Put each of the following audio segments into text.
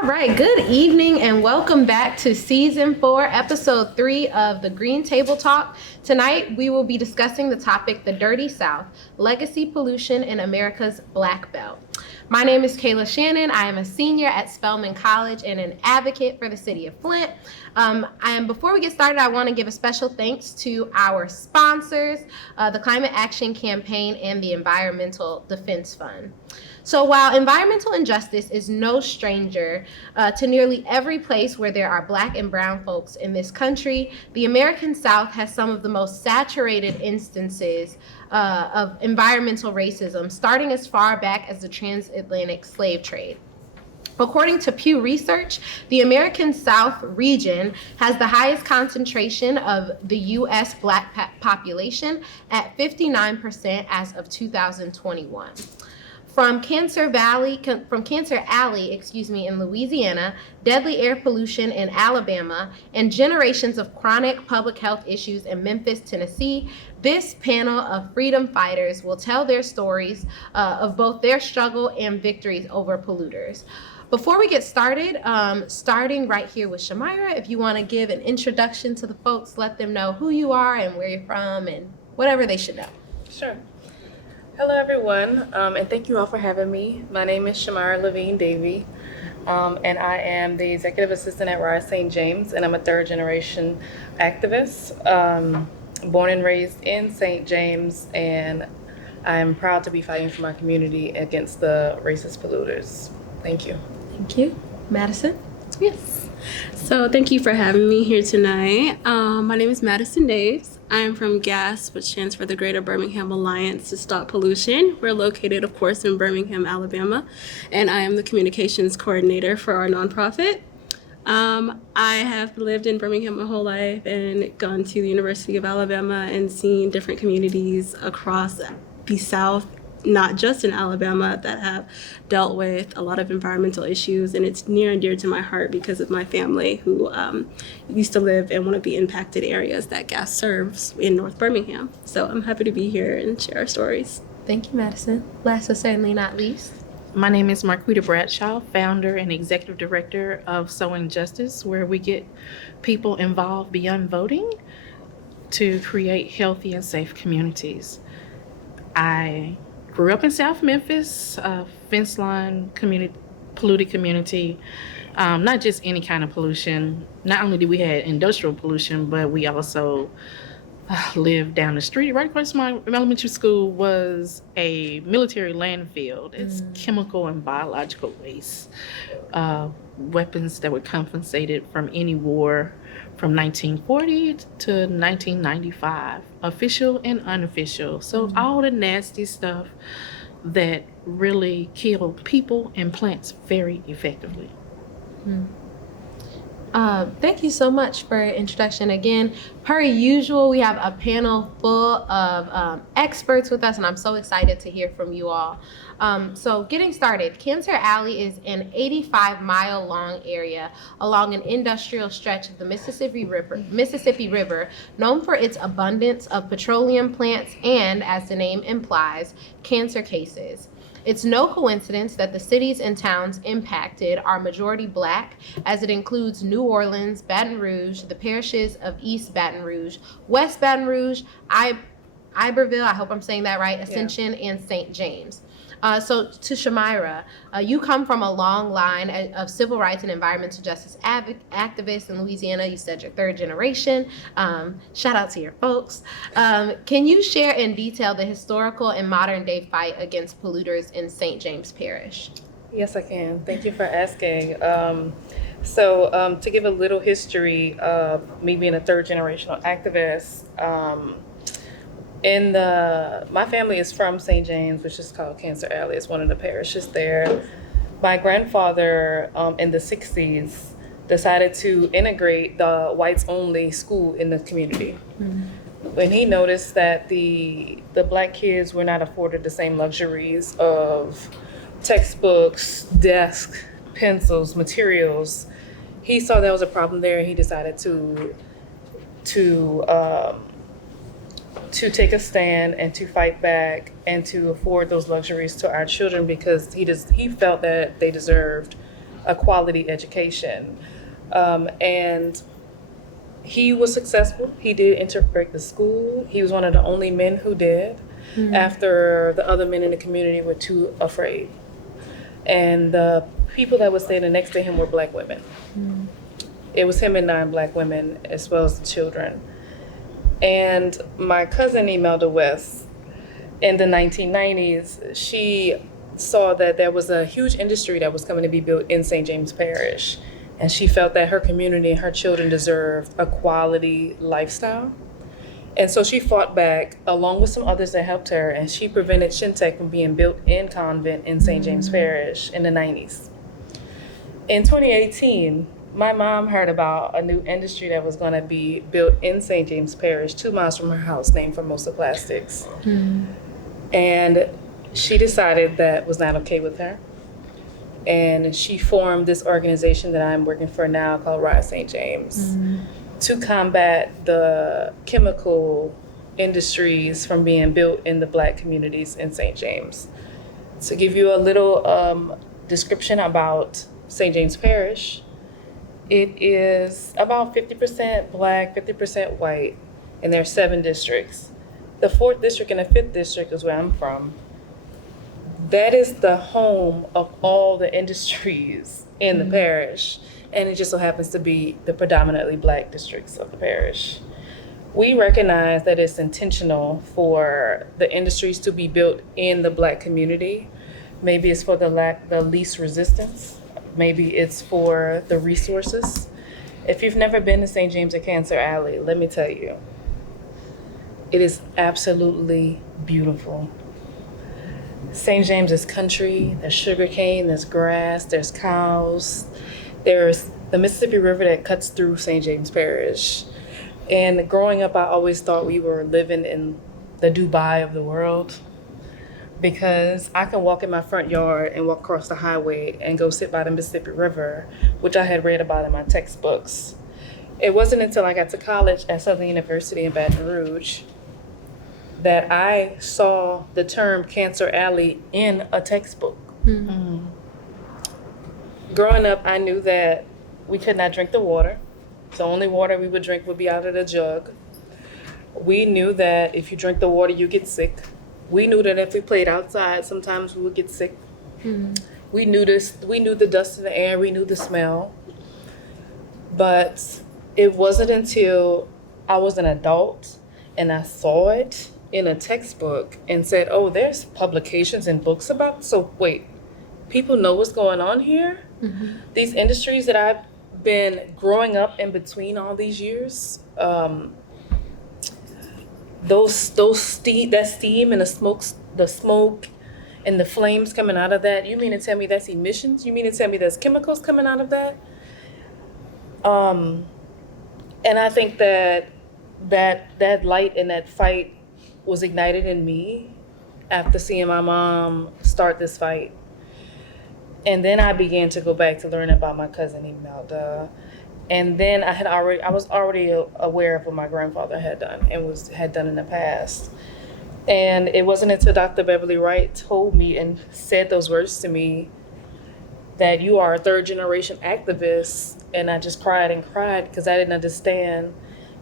All right, good evening and welcome back to season 4, episode 3 of the Green Table Talk. Tonight we will be discussing the topic, the Dirty South, legacy pollution in America's Black Belt. My name is Kayla Shannon. I am a senior at Spelman College and an advocate for the city of Flint. And before we get started, I want to give a special thanks to our sponsors, the Climate Action Campaign and the Environmental Defense Fund. So while environmental injustice is no stranger to nearly every place where there are Black and brown folks in this country, the American South has some of the most saturated instances of environmental racism, starting as far back as the transatlantic slave trade. According to Pew Research, the American South region has the highest concentration of the U.S. Black population at 59% as of 2021. From Cancer Alley, in Louisiana, deadly air pollution in Alabama, and generations of chronic public health issues in Memphis, Tennessee, this panel of freedom fighters will tell their stories of both their struggle and victories over polluters. Before we get started, starting right here with Shamira, if you want to give an introduction to the folks, let them know who you are and where you're from and whatever they should know. Sure. Hello, everyone, and thank you all for having me. My name is Shamira Levine Davey, and I am the executive assistant at Rise St. James, and I'm a third-generation activist, born and raised in St. James, and I'm proud to be fighting for my community against the racist polluters. Thank you. Thank you. Madison? Yes. So thank you for having me here tonight. My name is Madison Daves. I am from GAS, which stands for the Greater Birmingham Alliance to Stop Pollution. We're located, of course, in Birmingham, Alabama, and I am the communications coordinator for our nonprofit. I have lived in Birmingham my whole life and gone to the University of Alabama and seen different communities across the South, not just in Alabama, that have dealt with a lot of environmental issues, and it's near and dear to my heart because of my family who used to live in one of the impacted areas that GAS serves in North Birmingham. So I'm happy to be here and share our stories. Thank you, Madison. Last but certainly not least. My name is Marquita Bradshaw, founder and executive director of Sowing Justice, where we get people involved beyond voting to create healthy and safe communities. I grew up in South Memphis, fence line community, polluted community, not just any kind of pollution. Not only did we have industrial pollution, but we also lived down the street. Right across from my elementary school was a military landfill. It's chemical and biological waste, weapons that were confiscated from any war from 1940 to 1995, official and unofficial. So all the nasty stuff that really kill people and plants very effectively. Thank you so much for your introduction. Again, per usual, we have a panel full of experts with us, and I'm so excited to hear from you all. So getting started, Cancer Alley is an 85-mile-long area along an industrial stretch of the Mississippi River, known for its abundance of petroleum plants and, as the name implies, cancer cases. It's no coincidence that the cities and towns impacted are majority Black, as it includes New Orleans, Baton Rouge, the parishes of East Baton Rouge, West Baton Rouge, Iberville, I hope I'm saying that right, Ascension, and St. James. So to Shamira, you come from a long line of civil rights and environmental justice activists in Louisiana. You said you're third generation. Shout out to your folks. Can you share in detail the historical and modern day fight against polluters in St. James Parish? Yes, I can. Thank you for asking. So to give a little history of me being a third generational activist, my family is from St. James, which is called Cancer Alley. It's one of the parishes there. My grandfather in the 60s decided to integrate the whites-only school in the community. When he noticed that the Black kids were not afforded the same luxuries of textbooks, desks, pencils, materials, he saw there was a problem there, and he decided to take a stand and to fight back and to afford those luxuries to our children, because he felt that they deserved a quality education. And he was successful. He did integrate the school. He was one of the only men who did, after the other men in the community were too afraid. And the people that were standing next to him were Black women. It was him and 9 Black women, as well as the children. And my cousin Imelda West, in the 1990s, she saw that there was a huge industry that was coming to be built in St. James Parish. And she felt that her community and her children deserved a quality lifestyle. And so she fought back along with some others that helped her, and she prevented Shintech from being built in convent in St. James Parish in the 90s. In 2018, my mom heard about a new industry that was going to be built in St. James Parish, 2 miles from her house, named Formosa Plastics. And she decided that was not okay with her. And she formed this organization that I'm working for now called Rise St. James to combat the chemical industries from being built in the Black communities in St. James. To give you a little description about St. James Parish, it is about 50% Black, 50% white, and there are 7 districts. The 4th district and the 5th district is where I'm from. That is the home of all the industries in the parish, and it just so happens to be the predominantly Black districts of the parish. We recognize that it's intentional for the industries to be built in the Black community. Maybe it's for the least resistance. Maybe it's for the resources. If you've never been to St. James or Cancer Alley, let me tell you, it is absolutely beautiful. St. James is country, there's sugarcane, there's grass, there's cows, there's the Mississippi River that cuts through St. James Parish. And growing up, I always thought we were living in the Dubai of the world, because I can walk in my front yard and walk across the highway and go sit by the Mississippi River, which I had read about in my textbooks. It wasn't until I got to college at Southern University in Baton Rouge that I saw the term Cancer Alley in a textbook. Growing up, I knew that we could not drink the water. The only water we would drink would be out of the jug. We knew that if you drink the water, you get sick. We knew that if we played outside, sometimes we would get sick. We knew this. We knew the dust in the air. We knew the smell. But it wasn't until I was an adult and I saw it in a textbook and said, oh, there's publications and books about, so wait, people know what's going on here? These industries that I've been growing up in between all these years, that steam and the smoke and the flames coming out of that, you mean to tell me that's emissions? You mean to tell me there's chemicals coming out of that? And I think that light and that fight was ignited in me after seeing my mom start this fight. And then I began to go back to learn about my cousin Imelda. And then I was already aware of what my grandfather had done and had done in the past. And it wasn't until Dr. Beverly Wright told me and said those words to me that you are a 3rd generation activist. And I just cried and cried because I didn't understand.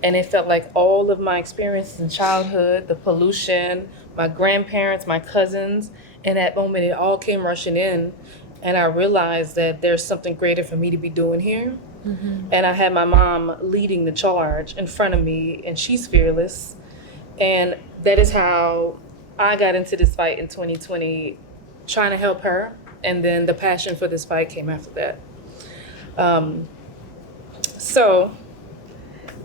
And it felt like all of my experiences in childhood, the pollution, my grandparents, my cousins, in that moment, it all came rushing in. And I realized that there's something greater for me to be doing here. And I had my mom leading the charge in front of me, and she's fearless. And that is how I got into this fight in 2020, trying to help her. And then the passion for this fight came after that. So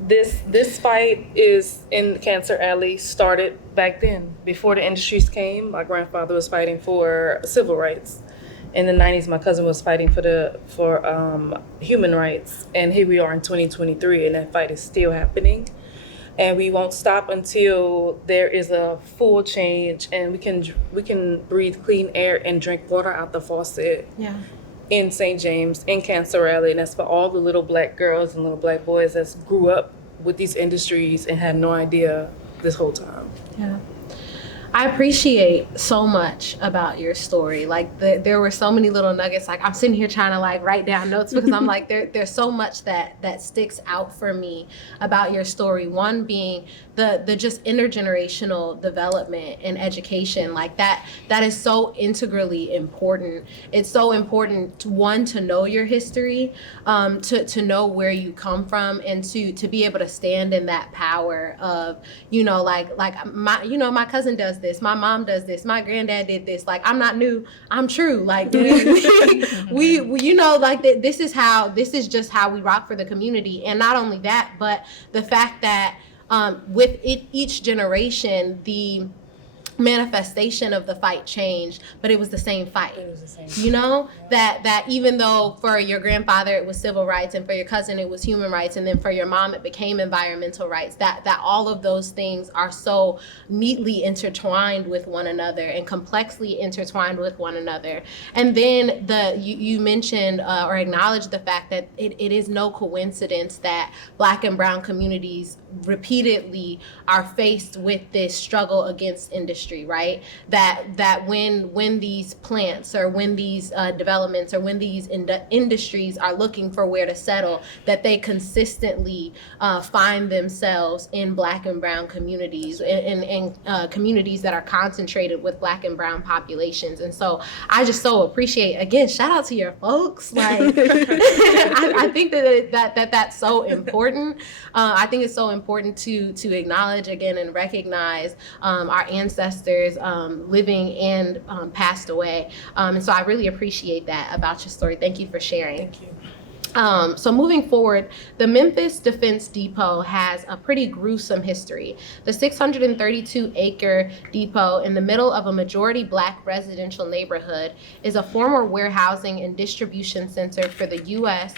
this fight is in Cancer Alley, started back then. Before the industries came, my grandfather was fighting for civil rights. In the 90s, my cousin was fighting for human rights. And here we are in 2023, and that fight is still happening. And we won't stop until there is a full change and we can breathe clean air and drink water out the faucet. In St. James, in Cancer Alley, and that's for all the little Black girls and little Black boys that grew up with these industries and had no idea this whole time. I appreciate so much about your story. Like there were so many little nuggets. Like I'm sitting here trying to like write down notes because I'm like there's so much that sticks out for me about your story. One being the just intergenerational development and education. Like that is so integrally important. It's so important to know your history, to know where you come from, and to be able to stand in that power of, like my cousin does this, my mom does this, my granddad did this. Like I'm not new, I'm true. Like we like this is just how we rock for the community. And not only that, but the fact that with each generation, the manifestation of the fight changed, but it was the same fight. It was the same. That even though for your grandfather it was civil rights, and for your cousin it was human rights, and then for your mom it became environmental rights, that all of those things are so neatly intertwined with one another and complexly intertwined with one another. And then you mentioned or acknowledged the fact that it is no coincidence that Black and brown communities repeatedly are faced with this struggle against industry, right? That when these plants or when these developments or when these industries are looking for where to settle, that they consistently find themselves in Black and brown communities, and communities that are concentrated with Black and brown populations. And so I just so appreciate, again, shout out to your folks. Like I think that's so important. I think it's so important to acknowledge again and recognize our ancestors living and passed away. And so I really appreciate that about your story. Thank you for sharing. Thank you. So moving forward, the Memphis Defense Depot has a pretty gruesome history. The 632-acre depot in the middle of a majority Black residential neighborhood is a former warehousing and distribution center for the U.S.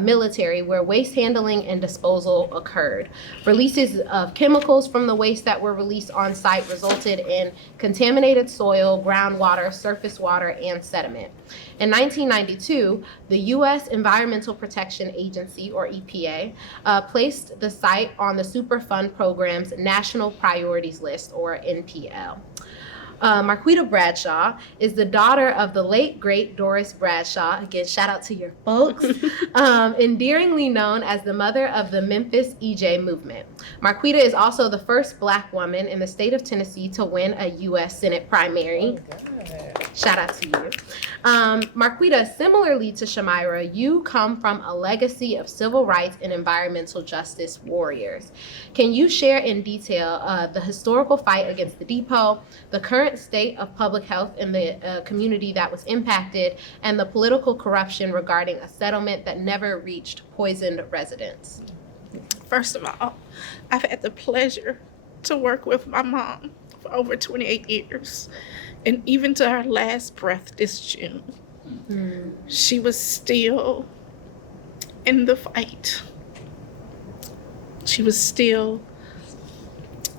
Military, where waste handling and disposal occurred. Releases of chemicals from the waste that were released on site resulted in contaminated soil, groundwater, surface water, and sediment. In 1992, the U.S. Environmental Protection Agency, or EPA, placed the site on the Superfund program's National Priorities List, or NPL. Marquita Bradshaw is the daughter of the late, great Doris Bradshaw. Again, shout out to your folks. Endearingly known as the mother of the Memphis EJ movement. Marquita is also the first Black woman in the state of Tennessee to win a U.S. Senate primary. Shout out to you. Marquita, similarly to Shamira, you come from a legacy of civil rights and environmental justice warriors. Can you share in detail the historical fight against the depot, the current state of public health in the community that was impacted, and the political corruption regarding a settlement that never reached poisoned residents? First of all, I've had the pleasure to work with my mom for over 28 years. And even to her last breath this June, she was still in the fight. She was still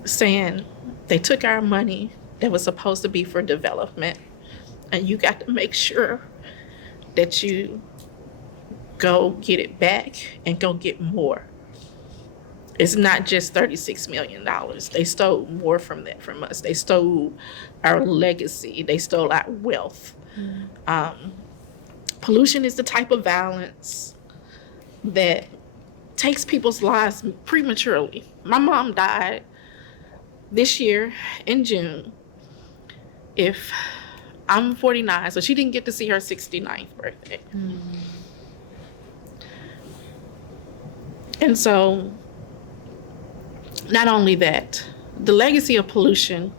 saying, they took our money that was supposed to be for development, and you got to make sure that you go get it back and go get more. It's not just $36 million. They stole more from us. They stole our legacy. They stole our wealth. Pollution is the type of violence that takes people's lives prematurely. My mom died this year in June. If I'm 49, so she didn't get to see her 69th birthday. And so, not only that, the legacy of pollution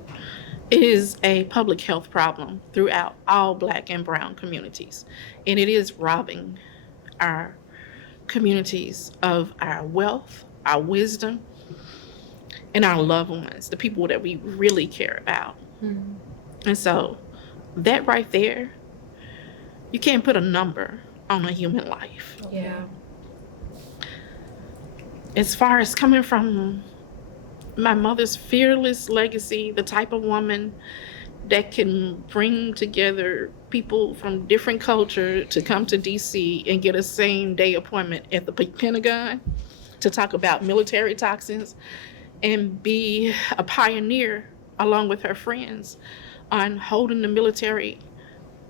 is a public health problem throughout all Black and brown communities. And it is robbing our communities of our wealth, our wisdom, and our loved ones, the people that we really care about. And so that right there, you can't put a number on a human life. Yeah. As far as coming from my mother's fearless legacy, the type of woman that can bring together people from different culture to come to DC and get a same day appointment at the Pentagon to talk about military toxins and be a pioneer along with her friends, on holding the military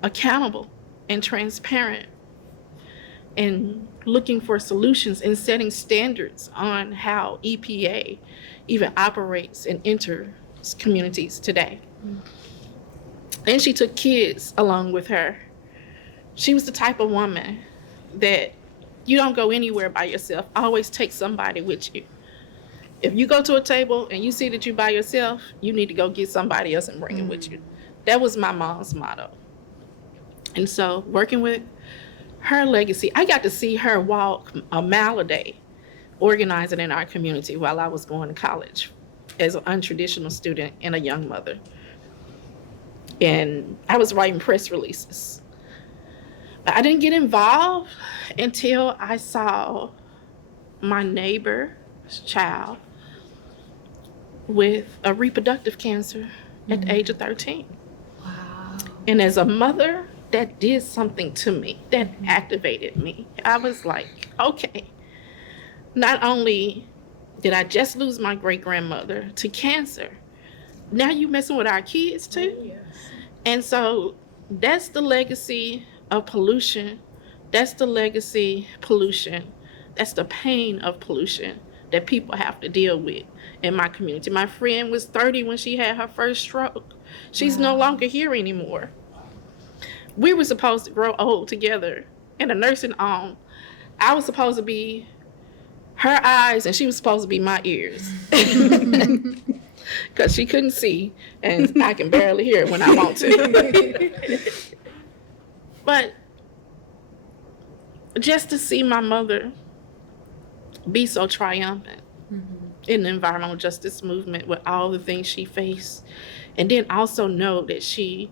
accountable and transparent and looking for solutions and setting standards on how EPA even operates and enters communities today. And she took kids along with her. She was the type of woman that you don't go anywhere by yourself. Always take somebody with you. If you go to a table and you see that you're by yourself, you need to go get somebody else and bring them with you. That was my mom's motto. And so working with her legacy, I got to see her walk a mile a day, organizing in our community while I was going to college as an untraditional student and a young mother. And I was writing press releases. I didn't get involved until I saw my neighbor's child with a reproductive cancer at the age of 13. Wow. And as a mother, that did something to me, that activated me. I was like, okay, not only did I just lose my great-grandmother to cancer, now you messing with our kids too? Yes. And so that's the legacy of pollution. That's the legacy pollution. That's the pain of pollution that people have to deal with in my community. My friend was 30 when she had her first stroke. She's no longer here anymore. We were supposed to grow old together in a nursing home. I was supposed to be her eyes and she was supposed to be my ears. Because she couldn't see and I can barely hear when I want to. But just to see my mother be so triumphant in the environmental justice movement with all the things she faced, and then also know that she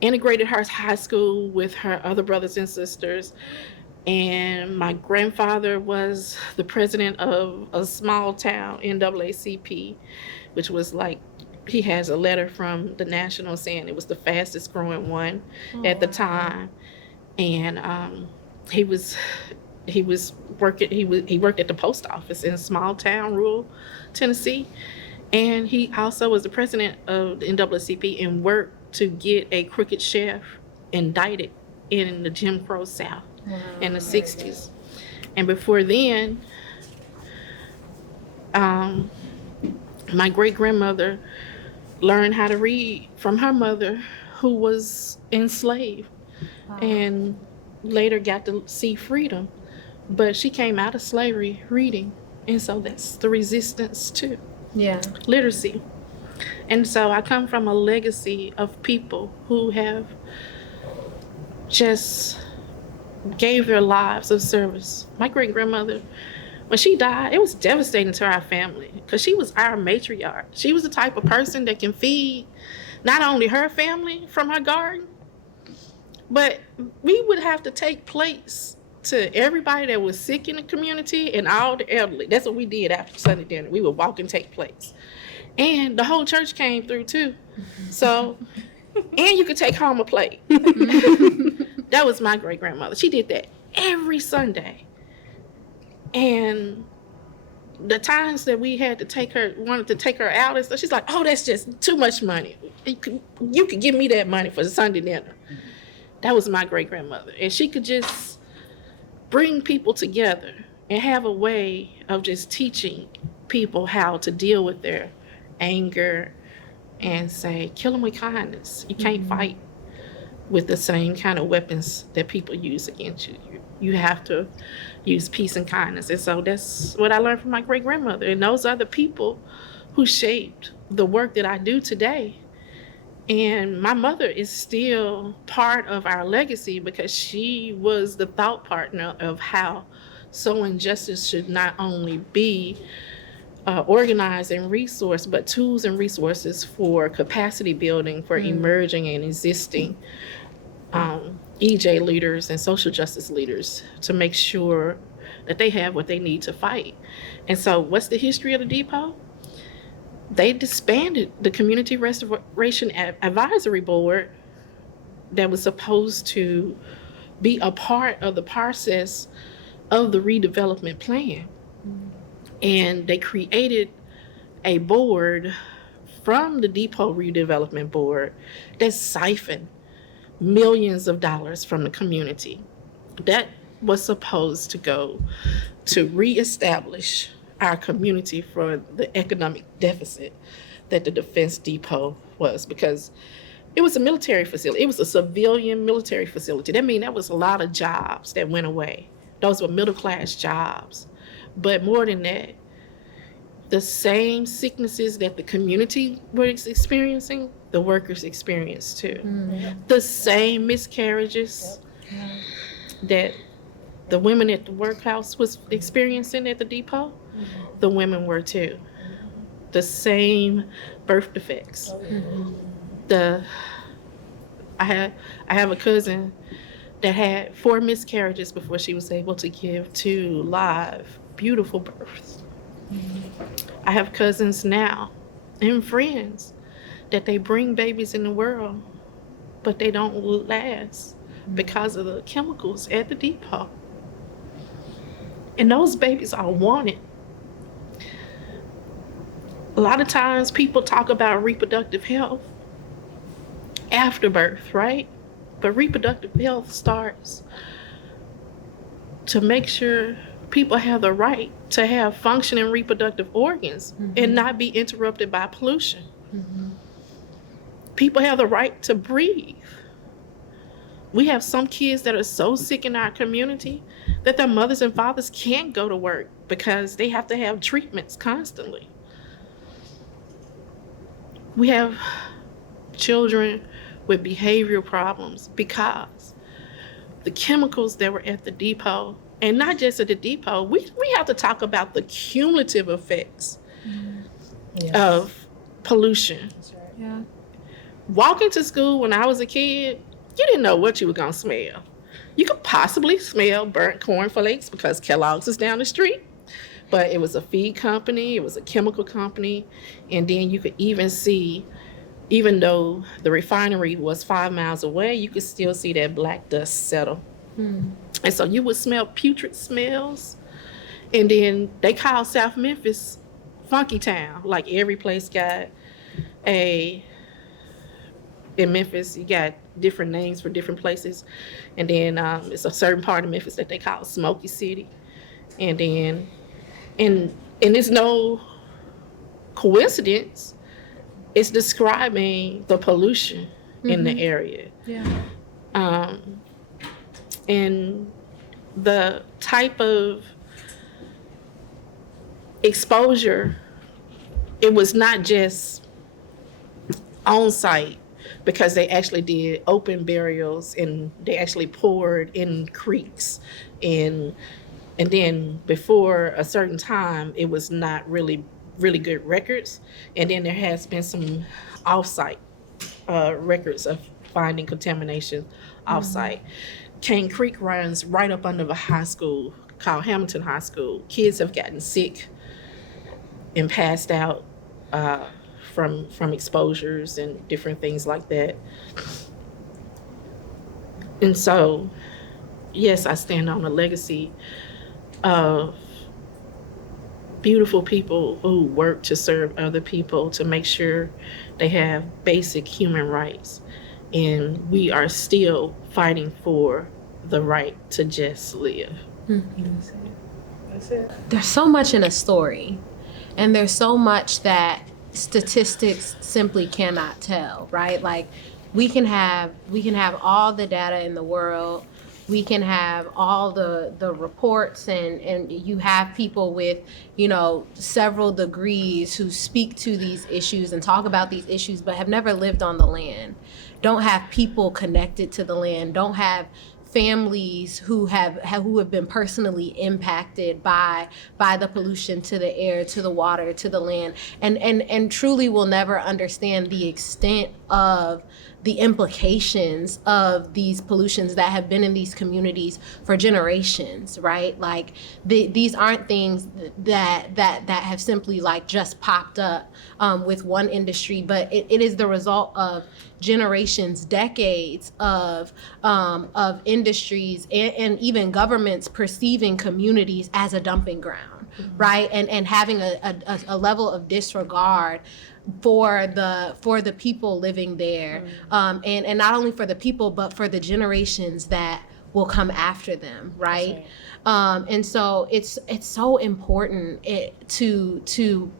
integrated her high school with her other brothers and sisters. And my grandfather was the president of a small town NAACP, which was like, he has a letter from the National saying it was the fastest growing one at the time. And he worked at the post office in small town, rural Tennessee. And he also was the president of the NAACP and worked to get a crooked chef indicted in the Jim Crow South in the 60s. And before then, my great-grandmother learned how to read from her mother, who was enslaved and later got to see freedom. But she came out of slavery reading. And so that's the resistance to literacy. And so I come from a legacy of people who have just gave their lives of service. My great-grandmother, when she died, it was devastating to our family because she was our matriarch. She was the type of person that can feed not only her family from her garden, but we would have to take plates to everybody that was sick in the community and all the elderly. That's what we did after Sunday dinner. We would walk and take plates. And the whole church came through too. So, and you could take home a plate. That was my great-grandmother. She did that every Sunday. And the times that we had to wanted to take her out and stuff, she's like, oh, that's just too much money. You could give me that money for the Sunday dinner. That was my great-grandmother. And she could just bring people together and have a way of just teaching people how to deal with their anger and say, kill them with kindness. You can't fight with the same kind of weapons that people use against you. You have to use peace and kindness. And so that's what I learned from my great-grandmother. And those are the people who shaped the work that I do today. And my mother is still part of our legacy because she was the thought partner of how sowing justice should not only be organized and resourced, but tools and resources for capacity building for emerging and existing EJ leaders and social justice leaders to make sure that they have what they need to fight. And so what's the history of the depot? They disbanded the Community Restoration Advisory Board that was supposed to be a part of the process of the redevelopment plan. And they created a board from the Depot Redevelopment Board that siphoned millions of dollars from the community. That was supposed to go to reestablish our community for the economic deficit that the Defense Depot was, because it was a military facility. It was a civilian military facility. That means that was a lot of jobs that went away. Those were middle-class jobs. But more than that, the same sicknesses that the community was experiencing, the workers experienced too. The same miscarriages that the women at the workhouse was experiencing at the depot, the women were too. The same birth defects. I have a cousin that had 4 miscarriages before she was able to give 2 live, beautiful births. I have cousins now and friends that they bring babies in the world, but they don't last because of the chemicals at the depot. And those babies are wanted. A lot of times people talk about reproductive health after birth, right? But reproductive health starts to make sure people have the right to have functioning reproductive organs and not be interrupted by pollution. People have the right to breathe. We have some kids that are so sick in our community that their mothers and fathers can't go to work because they have to have treatments constantly. We have children with behavioral problems because the chemicals that were at the depot, and not just at the depot, we have to talk about the cumulative effects of pollution. Yeah. Walking to school when I was a kid, you didn't know what you were gonna smell. You could possibly smell burnt cornflakes because Kellogg's is down the street, but it was a feed company, it was a chemical company, and then you could even see, even though the refinery was 5 miles away, you could still see that black dust settle. And so you would smell putrid smells. And then they call South Memphis Funky Town. Like every place got in Memphis, you got different names for different places. And then it's a certain part of Memphis that they call Smoky City. And then, and it's no coincidence, it's describing the pollution in the area. And the type of exposure, it was not just on site, because they actually did open burials and they actually poured in creeks, and then before a certain time it was not really good records, and then there has been some off-site records of finding contamination off-site. Cane Creek runs right up under the high school called Hamilton High School. Kids have gotten sick and passed out from exposures and different things like that. And so, yes, I stand on the legacy of beautiful people who work to serve other people, to make sure they have basic human rights. And we are still fighting for the right to just live. That's it. There's so much in a story, and there's so much that statistics simply cannot tell, right? Like we can have all the data in the world, we can have all the reports, and you have people with, you know, several degrees who speak to these issues and talk about these issues, but have never lived on the land, don't have people connected to the land, don't have families who have been personally impacted by the pollution to the air, to the water, to the land, and truly will never understand the extent of the implications of these pollutions that have been in these communities for generations, right? Like these aren't things that have simply like just popped up with one industry, but it is the result of generations, decades of industries and even governments perceiving communities as a dumping ground, right? And having a level of disregard for the people living there, and not only for the people but for the generations that will come after them, right? And so it's so important to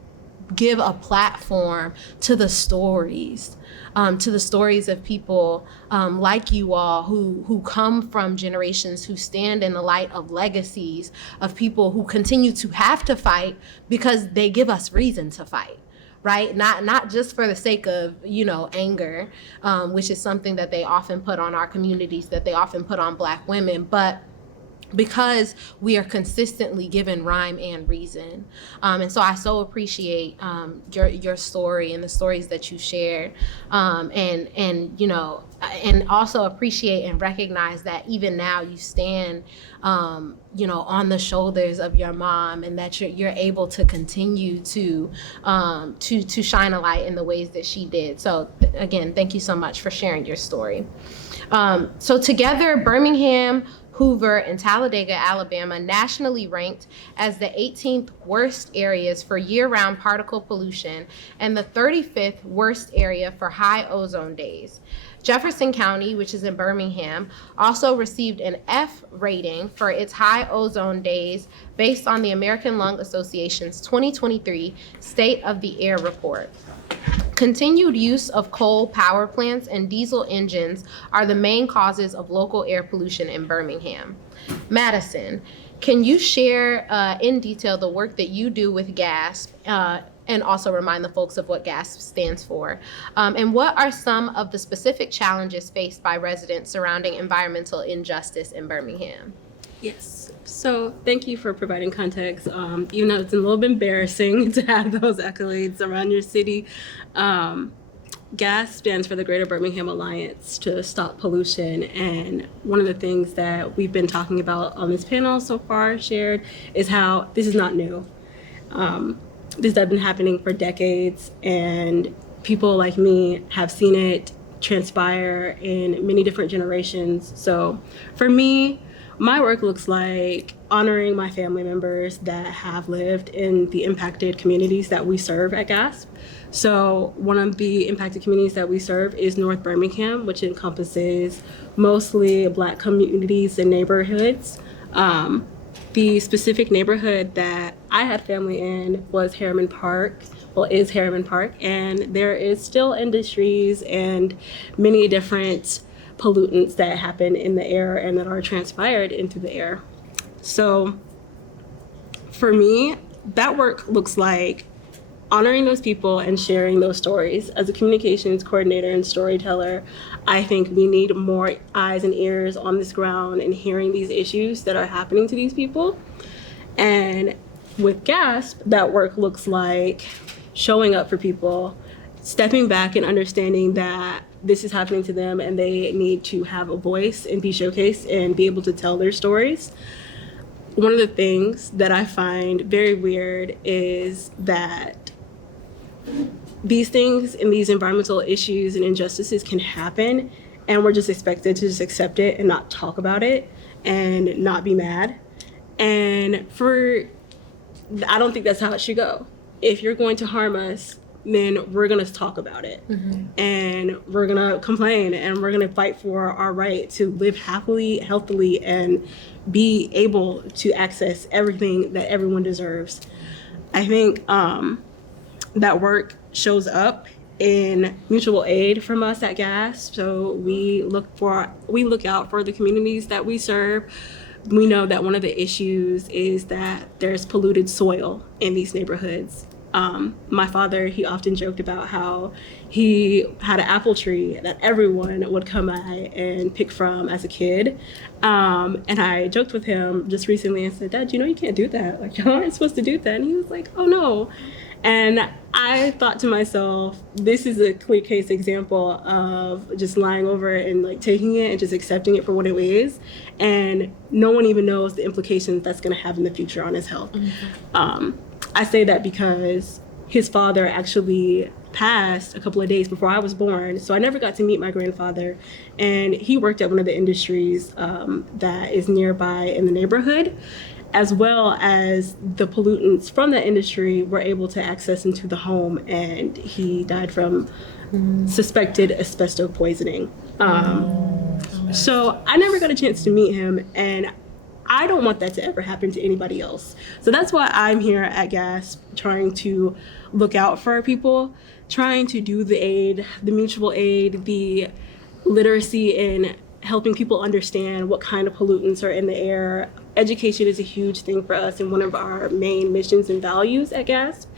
give a platform to the stories of people like you all who come from generations who stand in the light of legacies of people who continue to have to fight because they give us reason to fight. Right? Not just for the sake of, anger, which is something that they often put on our communities, that they often put on Black women, but because we are consistently given rhyme and reason. And so I so appreciate your story and the stories that you shared. And also appreciate and recognize that even now you stand, on the shoulders of your mom, and that you're able to continue to shine a light in the ways that she did. So again, thank you so much for sharing your story. So together, Birmingham, Hoover, and Talladega, Alabama, nationally ranked as the 18th worst areas for year-round particle pollution and the 35th worst area for high ozone days. Jefferson County, which is in Birmingham, also received an F rating for its high ozone days based on the American Lung Association's 2023 State of the Air report. Continued use of coal power plants and diesel engines are the main causes of local air pollution in Birmingham. Madison, can you share in detail the work that you do with GASP, and also remind the folks of what GASP stands for? And what are some of the specific challenges faced by residents surrounding environmental injustice in Birmingham? Yes. So thank you for providing context. Even though it's a little bit embarrassing to have those accolades around your city, GAS stands for the Greater Birmingham Alliance to Stop Pollution. And one of the things that we've been talking about on this panel so far shared is how this is not new. This has been happening for decades, and people like me have seen it transpire in many different generations. So for me, my work looks like honoring my family members that have lived in the impacted communities that we serve at GASP. So one of the impacted communities that we serve is North Birmingham, which encompasses mostly Black communities and neighborhoods. The specific neighborhood that I had family in was Harriman Park, is Harriman Park, and there is still industries and many different pollutants that happen in the air and that are transpired into the air. So for me, that work looks like honoring those people and sharing those stories. As a communications coordinator and storyteller, I think we need more eyes and ears on this ground and hearing these issues that are happening to these people. And with GASP, that work looks like showing up for people, stepping back and understanding that this is happening to them and they need to have a voice and be showcased and be able to tell their stories. One of the things that I find very weird is that these things and these environmental issues and injustices can happen, and we're just expected to just accept it and not talk about it and not be mad. And I don't think that's how it should go. If you're going to harm us, then we're going to talk about it. Mm-hmm. And we're going to complain, and we're going to fight for our right to live happily, healthily, and be able to access everything that everyone deserves. I think that work shows up in mutual aid from us at GAS. So we look out for the communities that we serve. We know that one of the issues is that there's polluted soil in these neighborhoods. My father, he often joked about how he had an apple tree that everyone would come by and pick from as a kid. And I joked with him just recently and said, "Dad, you can't do that. Like, y'all aren't supposed to do that." And he was like, "Oh no." And I thought to myself, this is a clear case example of just lying over and like taking it and just accepting it for what it is. And no one even knows the implications that's going to have in the future on his health. Mm-hmm. I say that because his father actually passed a couple of days before I was born. So I never got to meet my grandfather. And he worked at one of the industries that is nearby in the neighborhood. as well as the pollutants from that industry were able to access into the home, and he died from suspected asbestos poisoning. So I never got a chance to meet him, and I don't want that to ever happen to anybody else. So that's why I'm here at GASP, trying to look out for people, trying to do the aid, the mutual aid, the literacy in helping people understand what kind of pollutants are in the air. Education is a huge thing for us and one of our main missions and values at GASP.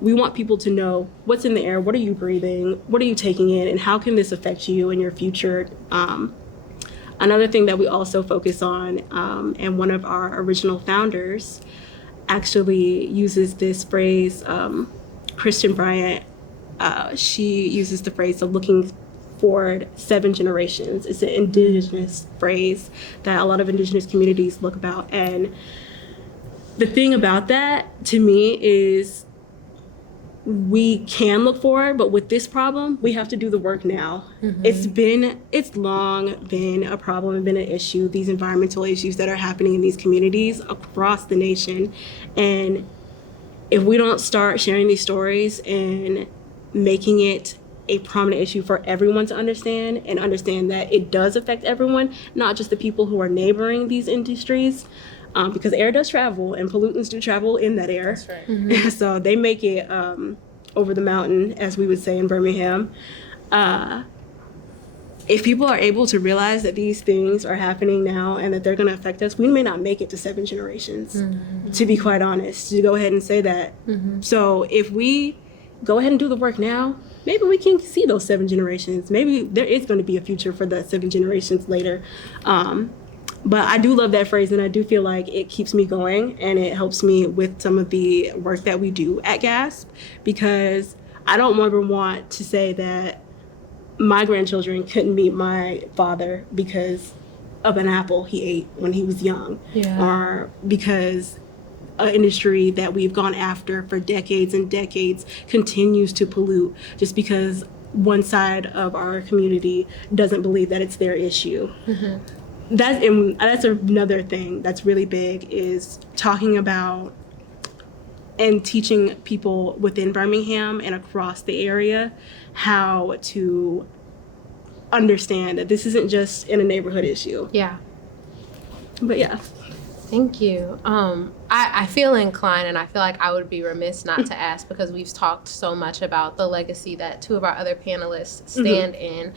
We want people to know what's in the air, what are you breathing, what are you taking in, and how can this affect you in your future. Another thing that we also focus on, and one of our original founders actually uses this phrase, Christian Bryant, she uses the phrase of looking forward 7 generations. It's an indigenous phrase that a lot of indigenous communities look about. And the thing about that to me is we can look forward, but with this problem, we have to do the work now. It's long been a problem and been an issue, these environmental issues that are happening in these communities across the nation. And if we don't start sharing these stories and making it a prominent issue for everyone to understand, and understand that it does affect everyone, not just the people who are neighboring these industries, because air does travel and pollutants do travel in that air. That's right. So they make it over the mountain, as we would say in Birmingham. If people are able to realize that these things are happening now and that they're going to affect us, we may not make it to 7 generations, to be quite honest, to go ahead and say that. So if we go ahead and do the work now, maybe we can see those 7 generations. Maybe there is going to be a future for the 7 generations later. But I do love that phrase, and I do feel like it keeps me going, and it helps me with some of the work that we do at GASP, because I don't ever want to say that my grandchildren couldn't meet my father because of an apple he ate when he was young, or because an industry that we've gone after for decades and decades continues to pollute just because one side of our community doesn't believe that it's their issue. That's another thing that's really big, is talking about and teaching people within Birmingham and across the area how to understand that this isn't just in a neighborhood issue. Yeah. But yeah. Thank you. I feel inclined, and I feel like I would be remiss not to ask, because we've talked so much about the legacy that 2 of our other panelists stand in.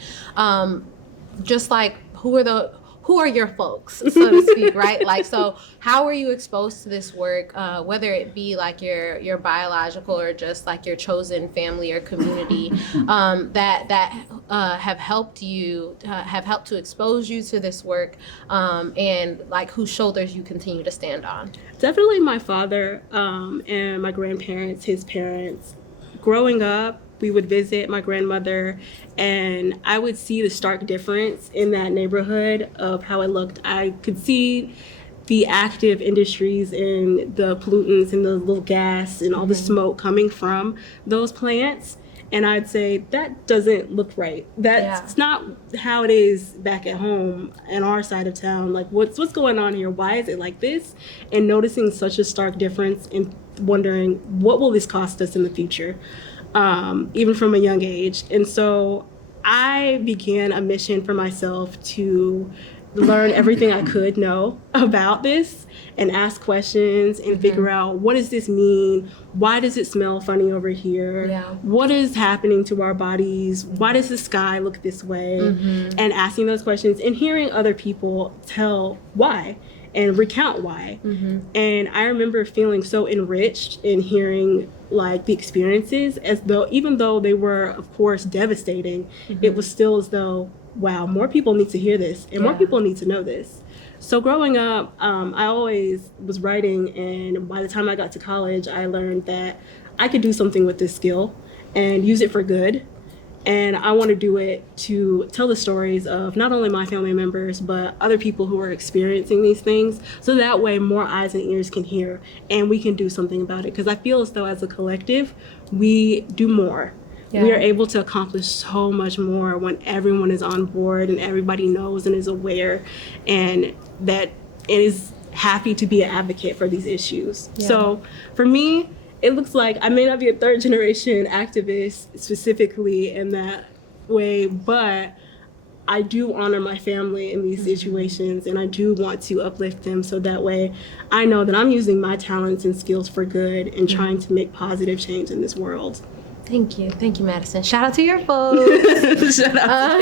Just like, who are your folks, so to speak, right? Like, so how were you exposed to this work, whether it be like your biological or just like your chosen family or community, that have helped you, have helped to expose you to this work, and like whose shoulders you continue to stand on? Definitely my father, and my grandparents, his parents. Growing up, we would visit my grandmother, and I would see the stark difference in that neighborhood of how it looked. I could see the active industries and the pollutants and the little gas and all the smoke coming from those plants. And I'd say, that doesn't look right. That's not how it is back at home in our side of town. Like, what's going on here? Why is it like this? And noticing such a stark difference and wondering, what will this cost us in the future? Even from a young age. And so I began a mission for myself to learn everything I could know about this and ask questions and figure out, what does this mean? Why does it smell funny over here? What is happening to our bodies? Why does the sky look this way? And asking those questions and hearing other people tell why and recount why. And I remember feeling so enriched in hearing like the experiences, as though, even though they were of course devastating, it was still as though, wow, more people need to hear this and more people need to know this. So growing up, I always was writing, and by the time I got to college, I learned that I could do something with this skill and use it for good. And I want to do it to tell the stories of not only my family members, but other people who are experiencing these things. So that way more eyes and ears can hear and we can do something about it. Because I feel as though as a collective, we do more. We are able to accomplish so much more when everyone is on board and everybody knows and is aware, and that it is happy to be an advocate for these issues. Yeah. So for me, it looks like I may not be a third generation activist specifically in that way, but I do honor my family in these situations, and I do want to uplift them so that way I know that I'm using my talents and skills for good and trying to make positive change in this world. Thank you, Madison. Shout out to your folks. Shout out.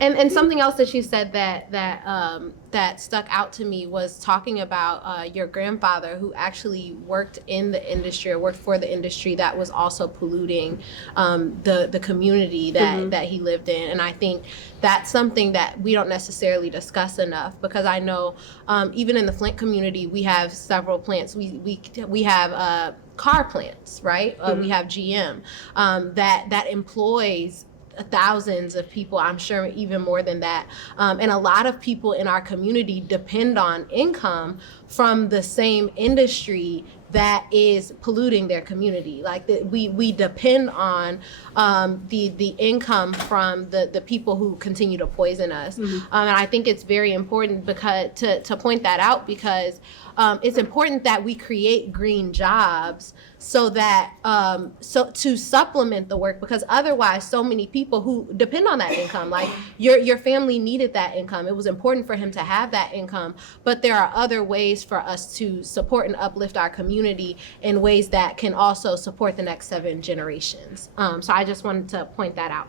And something else that you said that stuck out to me was talking about your grandfather, who actually worked in the industry or worked for the industry that was also polluting the community that he lived in. And I think that's something that we don't necessarily discuss enough, because I know even in the Flint community we have several plants. We have car plants, right? We have GM that employs thousands of people, I'm sure even more than that. And a lot of people in our community depend on income from the same industry that is polluting their community. Like we depend on the income from the people who continue to poison us. And I think it's very important because to point that out, because it's important that we create green jobs so that so to supplement the work, because otherwise so many people who depend on that income, like your family needed that income. It was important for him to have that income, but there are other ways for us to support and uplift our community in ways that can also support the next 7 generations. So I just wanted to point that out.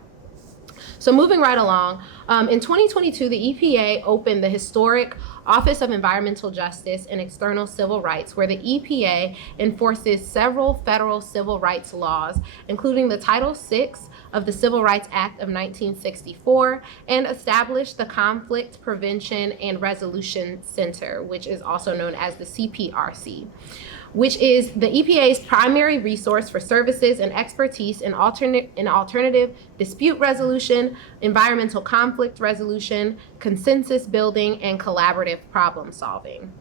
So moving right along, in 2022, the EPA opened the historic Office of Environmental Justice and External Civil Rights, where the EPA enforces several federal civil rights laws, including the Title VI of the Civil Rights Act of 1964, and established the Conflict Prevention and Resolution Center, which is also known as the CPRC, which is the EPA's primary resource for services and expertise in alternative dispute resolution, environmental conflict resolution, consensus building, and collaborative problem solving.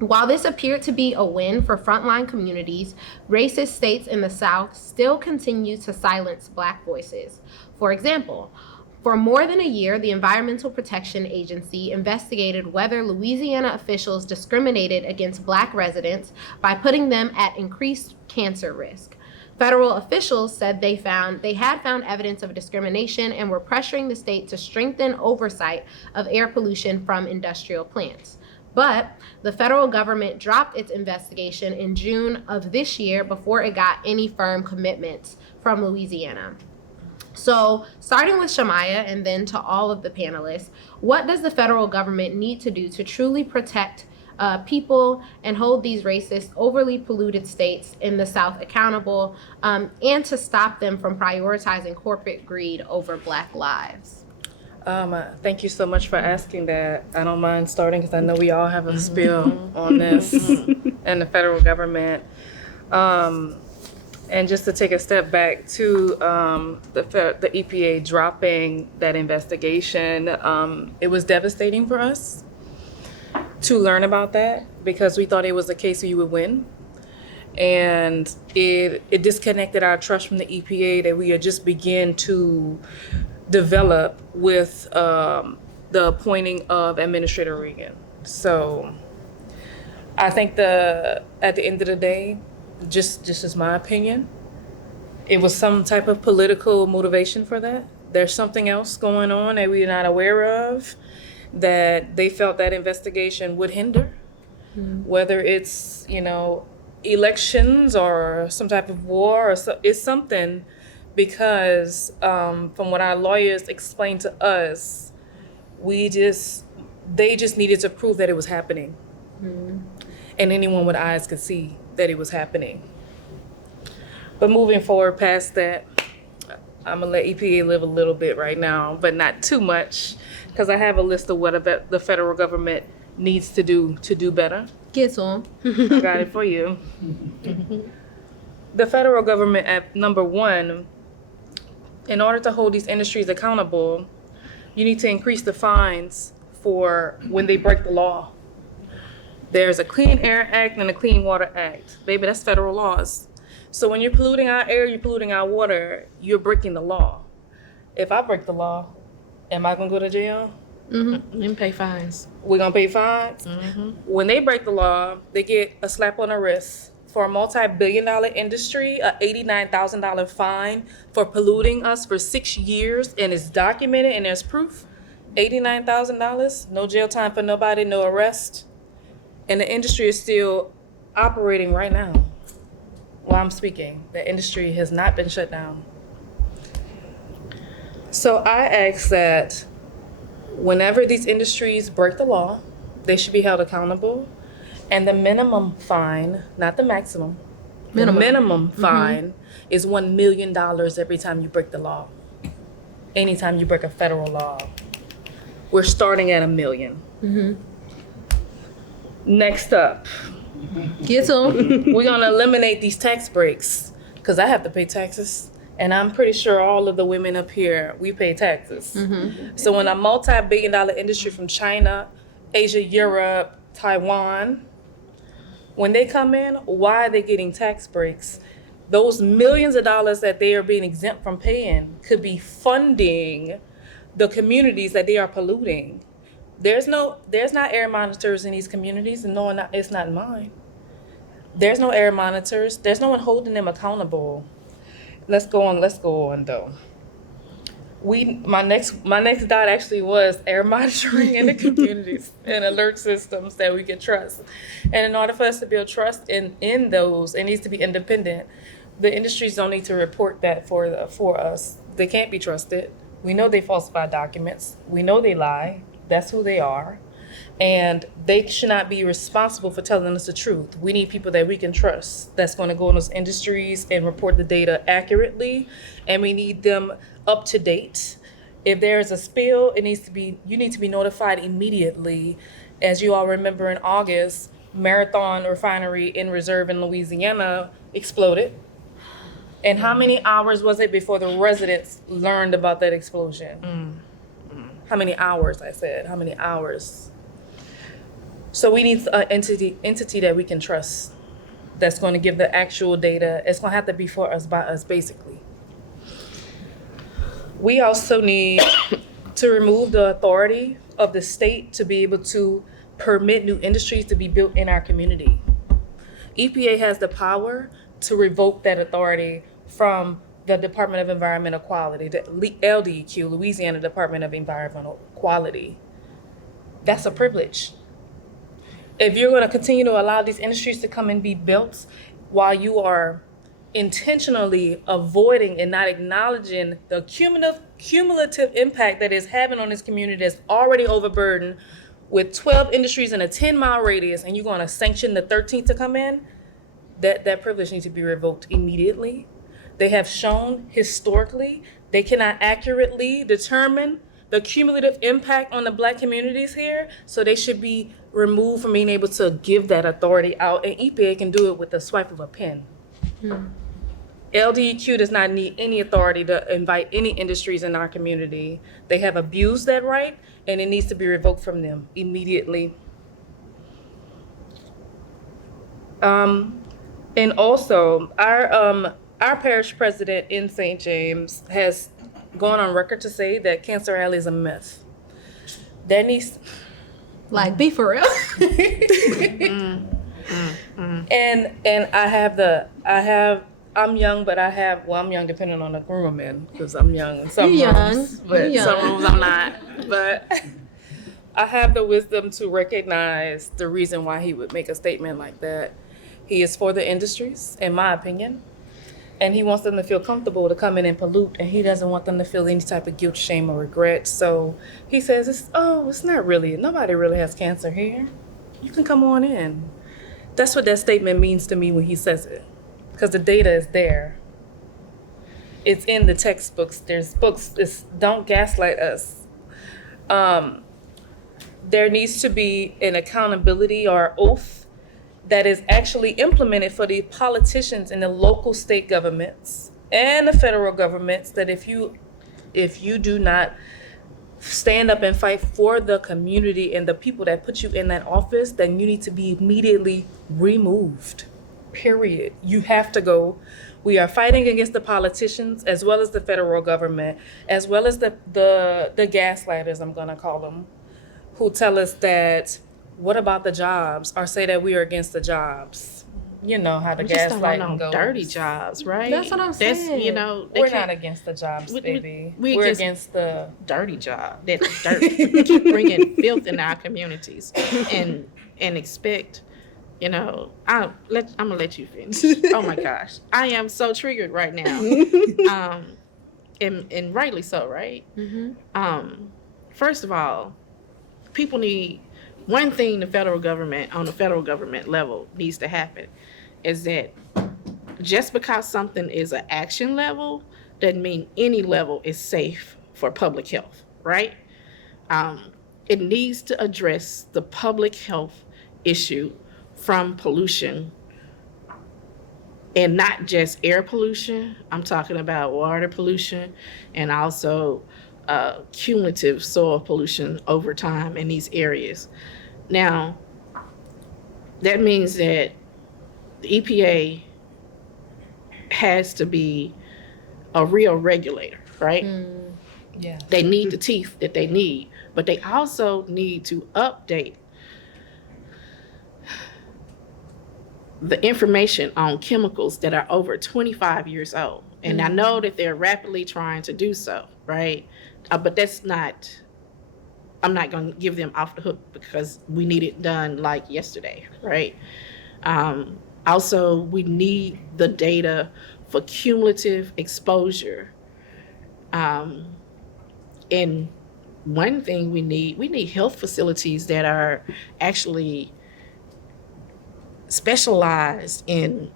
While this appeared to be a win for frontline communities, racist states in the South still continue to silence Black voices. For example, for more than a year, the Environmental Protection Agency investigated whether Louisiana officials discriminated against Black residents by putting them at increased cancer risk. Federal officials said they had found evidence of discrimination and were pressuring the state to strengthen oversight of air pollution from industrial plants. But the federal government dropped its investigation in June of this year before it got any firm commitments from Louisiana. So starting with Shamaya and then to all of the panelists, what does the federal government need to do to truly protect people and hold these racist, overly polluted states in the South accountable, and to stop them from prioritizing corporate greed over Black lives? Thank you so much for asking that. I don't mind starting because I know we all have a spill on this and the federal government. And just to take a step back to the EPA dropping that investigation, it was devastating for us to learn about that because we thought it was a case where you would win. And it disconnected our trust from the EPA that we had just begun to develop with the appointing of Administrator Reagan. So I think at the end of the day, just as my opinion, it was some type of political motivation for that. There's something else going on that we're not aware of that they felt that investigation would hinder, whether it's, elections or some type of war, or it's something, because from what our lawyers explained to us, they just needed to prove that it was happening. And anyone with eyes could see that it was happening. But moving forward past that, I'm gonna let EPA live a little bit right now, but not too much, because I have a list of what the federal government needs to do better. Get some. I got it for you. The federal government, at number one, in order to hold these industries accountable, you need to increase the fines for when they break the law. There's a Clean Air Act and a Clean Water Act. Baby, that's federal laws. So when you're polluting our air, you're polluting our water, you're breaking the law. If I break the law, am I gonna go to jail? And pay fines. We're gonna pay fines. When they break the law, they get a slap on the wrist. For a multi-billion-dollar industry, a $89,000 fine for polluting us for 6 years, and it's documented and there's proof. $89,000, no jail time for nobody, no arrest, and the industry is still operating right now. While I'm speaking, the industry has not been shut down. So I ask that whenever these industries break the law, they should be held accountable. And the minimum fine, not the maximum, the minimum fine is $1 million every time you break the law. Anytime you break a federal law. We're starting at $1 million. Next up, Get some. we're gonna eliminate these tax breaks because I have to pay taxes. And I'm pretty sure all of the women up here, we pay taxes. So when a multi-billion-dollar industry from China, Asia, Europe, Taiwan, when they come in, why are they getting tax breaks? Those millions of dollars that they are being exempt from paying could be funding the communities that they are polluting. There's not air monitors in these communities, and no, it's not mine. There's no air monitors. There's no one holding them accountable. Let's go on though. My next dot actually was air monitoring in the communities and alert systems that we can trust. And in order for us to build trust in those, it needs to be independent. The industries don't need to report that for us. They can't be trusted. We know they falsify documents. We know they lie. That's who they are. And they should not be responsible for telling us the truth. We need people that we can trust that's going to go in those industries and report the data accurately. And we need them up to date. If there's a spill, you need to be notified immediately. As you all remember, in August, Marathon Refinery in Reserve in Louisiana exploded. And how many hours was it before the residents learned about that explosion? How many hours, I said, how many hours? So we need an entity that we can trust that's going to give the actual data. It's going to have to be for us, by us, basically. We also need to remove the authority of the state to be able to permit new industries to be built in our community. EPA has the power to revoke that authority from the Department of Environmental Quality, the LDEQ, Louisiana Department of Environmental Quality. That's a privilege. If you're going to continue to allow these industries to come and be built while you are intentionally avoiding and not acknowledging the cumulative impact that is having on this community that's already overburdened with 12 industries in a 10-mile radius, and you're going to sanction the 13th to come in, that privilege needs to be revoked immediately. They have shown historically they cannot accurately determine the cumulative impact on the Black communities here, so they should be removed from being able to give that authority out, and EPA can do it with the swipe of a pen. LDEQ does not need any authority to invite any industries in our community. They have abused that right, and it needs to be revoked from them immediately. And also, our parish president in St. James has gone on record to say that Cancer Alley is a myth. That needs, Like, be for real. and I'm young, but I'm young depending on the room I'm in, because I'm young in some You're rooms, young. but You're some young. rooms I'm not. But I have the wisdom to recognize the reason why he would make a statement like that. He is for the industries, in my opinion, and he wants them to feel comfortable to come in and pollute, and he doesn't want them to feel any type of guilt, shame, or regret. So he says, it's not really, nobody really has cancer here. You can come on in. That's what that statement means to me when he says it, because the data is there. It's in the textbooks. There's books. Don't gaslight us. There needs to be an accountability or oath that is actually implemented for the politicians in the local state governments and the federal governments, that if you do not stand up and fight for the community and the people that put you in that office, then you need to be immediately removed. Period. You have to go. We are fighting against the politicians as well as the federal government, as well as the gaslighters, I'm gonna call them. who tell us that, what about the jobs, or say that we are against the jobs. You know how the We just don't want gaslighting no goes. dirty jobs, right? That's what I'm saying. You know, We're not against the jobs, baby. we We're just- against the dirty job. That's dirty. We keep bringing filth in our communities and expect, you know, I'm gonna let you finish. Oh my gosh, I am so triggered right now. And rightly so, right? First of all, people need one thing. The federal government, on the federal government level, needs to happen is that just because something is an action level doesn't mean any level is safe for public health, right? It needs to address the public health issue from pollution, and not just air pollution. I'm talking about water pollution and also cumulative soil pollution over time in these areas. Now, that means that the EPA has to be a real regulator, right? yeah. They need the teeth that they need, but they also need to update the information on chemicals that are over 25 years old. And I know that they're rapidly trying to do so, right? But that's not, I'm not going to give them off the hook because we need it done like yesterday, right? Also, we need the data for cumulative exposure. And one thing we need health facilities that are actually specialized in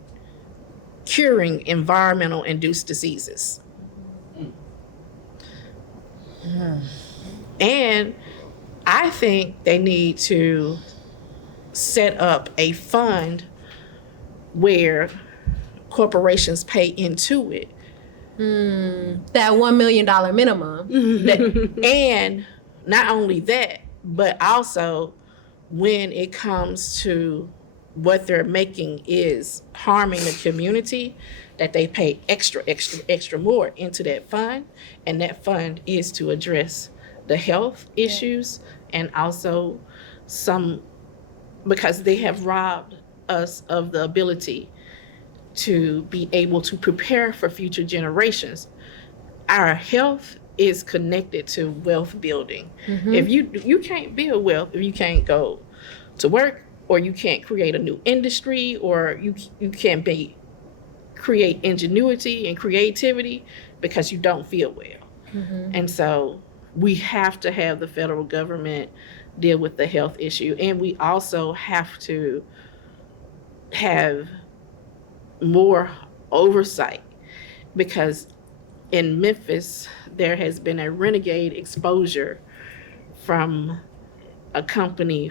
curing environmental induced diseases. And I think they need to set up a fund where corporations pay into it. That $1 million minimum. And not only that, but also when it comes to what they're making is harming the community, that they pay extra more into that fund. And that fund is to address the health issues and also because they have robbed us of the ability to be able to prepare for future generations. Our health is connected to wealth building. If you can't build wealth, if you can't go to work, or you can't create a new industry, or you can't create ingenuity and creativity because you don't feel well. And so we have to have the federal government deal with the health issue. And we also have to have more oversight, because in Memphis, there has been a renegade exposure from a company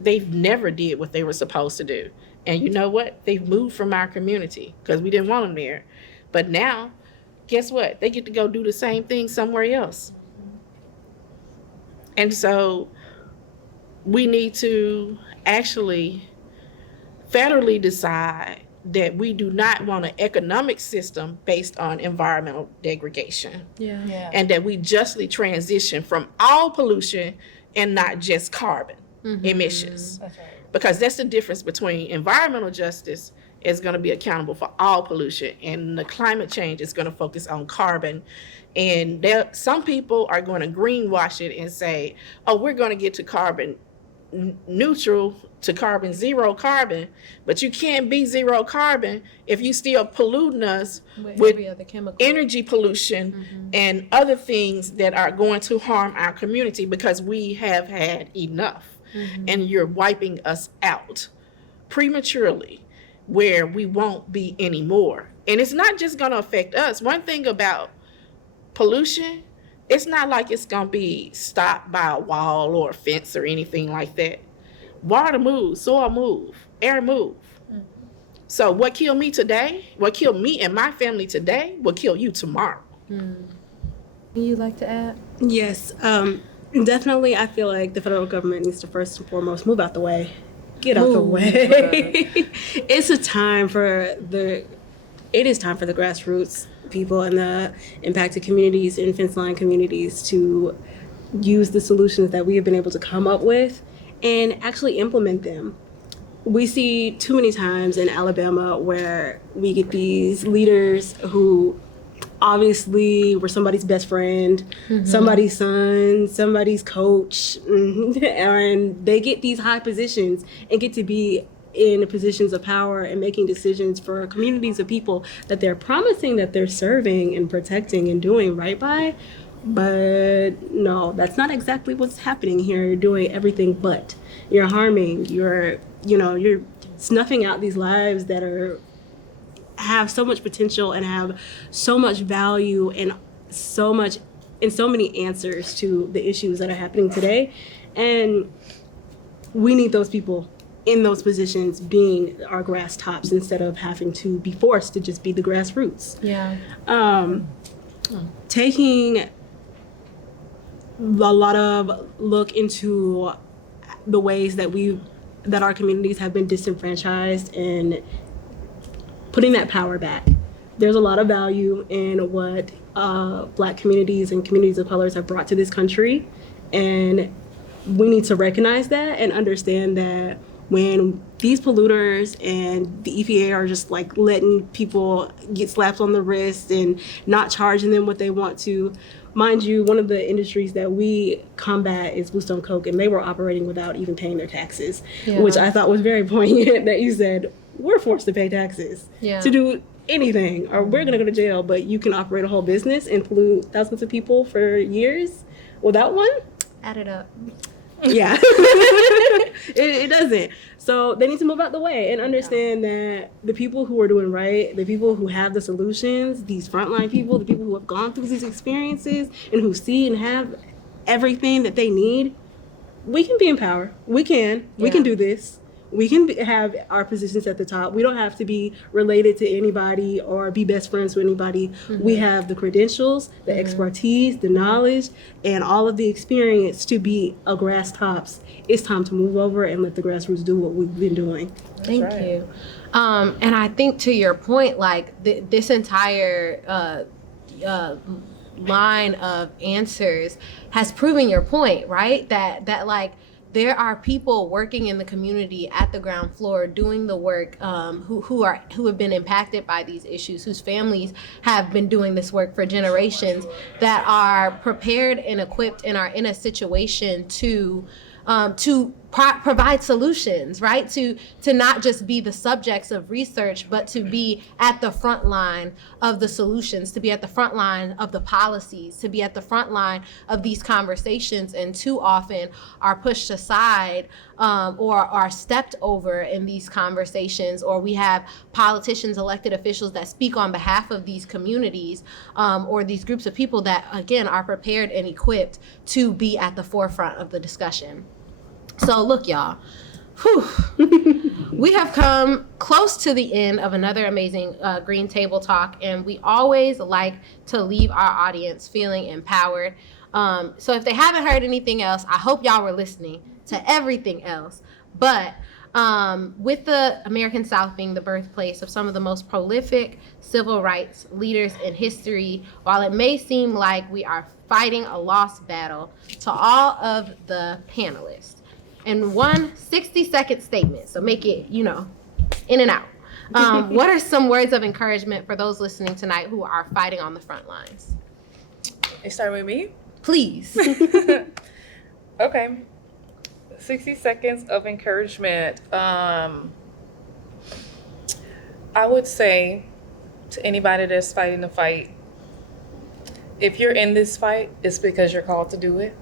they've never did what they were supposed to do. And you know what? They've moved from our community because we didn't want them there. But now, guess what? They get to go do the same thing somewhere else. And so we need to actually federally decide that we do not want an economic system based on environmental degradation. Yeah. And that we justly transition from all pollution and not just carbon emissions. That's right. Because that's the difference between environmental justice is going to be accountable for all pollution, and the climate change is going to focus on carbon. And some people are going to greenwash it and say, oh, we're going to get to carbon neutral, to carbon zero carbon, but you can't be zero carbon if you still polluting us with every other chemical. Energy pollution and other things that are going to harm our community, because we have had enough. And you're wiping us out prematurely where we won't be anymore. And it's not just going to affect us. One thing about pollution, it's not like it's going to be stopped by a wall or a fence or anything like that. Water moves, soil move, air move. So what killed me today, what killed me and my family today, will kill you tomorrow. You like to add? Yes, definitely. I feel like the federal government needs to first and foremost move out the way. Get out the way. It is time for the grassroots people and the impacted communities and fence line communities to use the solutions that we have been able to come up with and actually implement them. We see too many times in Alabama where we get these leaders who obviously were somebody's best friend, somebody's son, somebody's coach, and they get these high positions and get to be in positions of power and making decisions for communities of people that they're promising that they're serving and protecting and doing right by. But no, that's not exactly what's happening here. You're doing everything but. You're harming, you're snuffing out these lives that have so much potential and have so much value and so many answers to the issues that are happening today. And we need those people in those positions being our grass tops instead of having to be forced to just be the grassroots. Yeah. Taking a lot of look into the ways that our communities have been disenfranchised and putting that power back. There's a lot of value in what Black communities and communities of colors have brought to this country, and we need to recognize that and understand that when these polluters and the EPA are just like letting people get slapped on the wrist and not charging them what they want to. Mind you, one of the industries that we combat is Bluestone Coke, and they were operating without even paying their taxes, which I thought was very poignant that you said, we're forced to pay taxes to do anything, or we're going to go to jail, but you can operate a whole business and pollute thousands of people for years without one? Add it up. Yeah. it doesn't. So they need to move out the way and understand that the people who are doing right, the people who have the solutions, these frontline people, the people who have gone through these experiences and who see and have everything that they need, we can be in power. We can do this. We can have our positions at the top. We don't have to be related to anybody or be best friends with anybody. We have the credentials, the expertise, the knowledge, and all of the experience to be a grass tops. It's time to move over and let the grassroots do what we've been doing. Thank you. And I think to your point, like this entire line of answers has proven your point, right? That like, there are people working in the community at the ground floor doing the work who have been impacted by these issues, whose families have been doing this work for generations, that are prepared and equipped and are in a situation to provide solutions, right? To not just be the subjects of research, but to be at the front line of the solutions, to be at the front line of the policies, to be at the front line of these conversations, and too often are pushed aside or are stepped over in these conversations, or we have politicians, elected officials that speak on behalf of these communities or these groups of people that, again, are prepared and equipped to be at the forefront of the discussion. So look, y'all, we have come close to the end of another amazing Green Table Talk, and we always like to leave our audience feeling empowered. So if they haven't heard anything else, I hope y'all were listening to everything else. But with the American South being the birthplace of some of the most prolific civil rights leaders in history, while it may seem like we are fighting a lost battle, to all of the panelists, in one 60-second statement, so make it, in and out. What are some words of encouragement for those listening tonight who are fighting on the front lines? You start with me? Please. Okay. 60 seconds of encouragement. I would say to anybody that's fighting the fight, if you're in this fight, it's because you're called to do it.